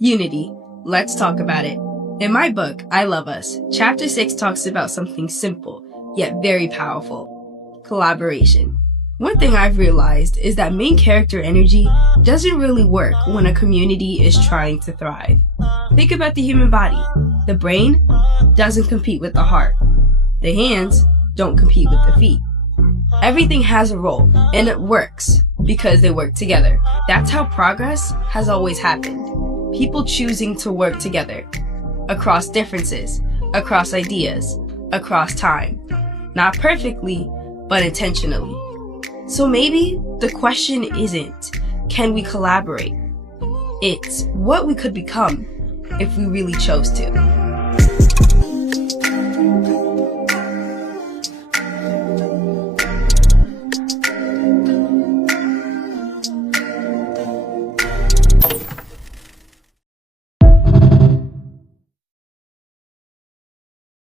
Unity. Let's talk about it. In my book, I Love Us, Chapter 6 talks about something simple, yet very powerful. Collaboration. One thing I've realized is that main character energy doesn't really work when a community is trying to thrive. Think about the human body. The brain doesn't compete with the heart. The hands don't compete with the feet. Everything has a role, and it works because they work together. That's how progress has always happened. People choosing to work together, across differences, across ideas, across time. Not perfectly, but intentionally. So maybe the question isn't, can we collaborate? It's what we could become if we really chose to.